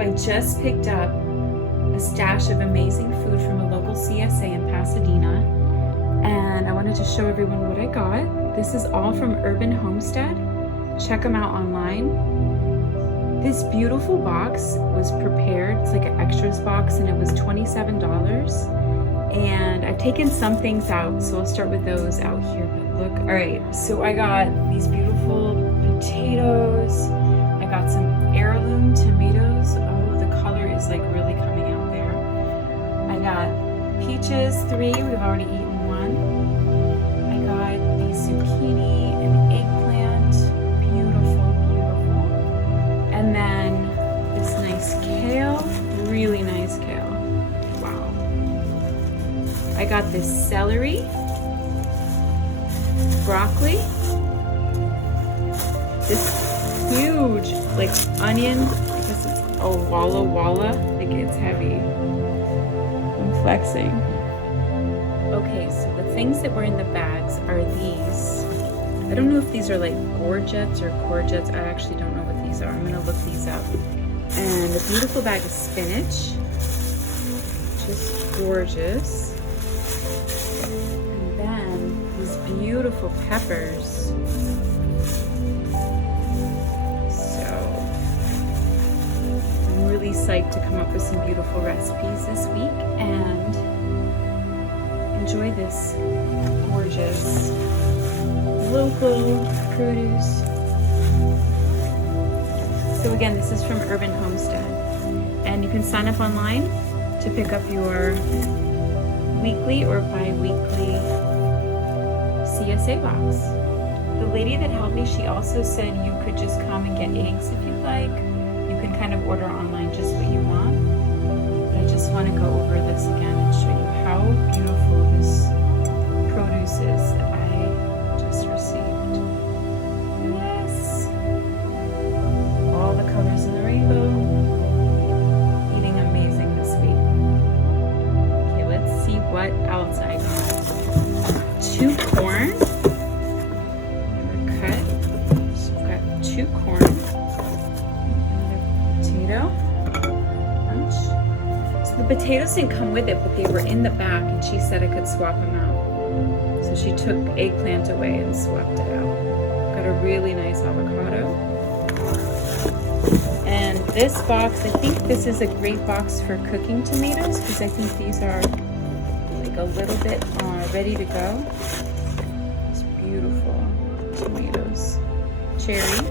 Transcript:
I just picked up a stash of amazing food from a local CSA in Pasadena, and I wanted to show everyone what I got. This is all from Urban Homestead. Check them out online. This beautiful box was prepared. It's like an extras box, and it was $27. And I've taken some things out, so I'll start with those out here. But look, all right, so I got these beautiful potatoes. I got some heirloom tomatoes. Oh, the color is like really coming out there. I got peaches, 3. We've already eaten 1. I got the zucchini and eggplant. Beautiful, beautiful. And then this nice kale, really nice kale. Wow. I got this celery, broccoli, this huge like onion. I guess it's a walla walla. Like it's heavy. I'm flexing. Okay, so the things that were in the bags are these. I don't know if these are like courgettes or courgettes. I actually don't know what these are. I'm gonna look these up. And a beautiful bag of spinach. Just gorgeous. And then these beautiful peppers. Really psyched to come up with some beautiful recipes this week and enjoy this gorgeous local produce. So again, this is from Urban Homestead, and you can sign up online to pick up your weekly or bi-weekly CSA box. The lady that helped me, she also said you could just come and get eggs if you'd like. Kind of order online just what you want. But I just want to go over this again and show you how beautiful this produce is that I just received. Yes! All the colors in the rainbow. Eating amazing this week. Okay, let's see what else I got. 2 corn. Never cut. So I've got 2 corn. So the potatoes didn't come with it, but they were in the back, and she said I could swap them out. So she took eggplant away and swapped it out. Got a really nice avocado. And this box, I think this is a great box for cooking tomatoes, because I think these are like a little bit ready to go. It's beautiful tomatoes. Cherry.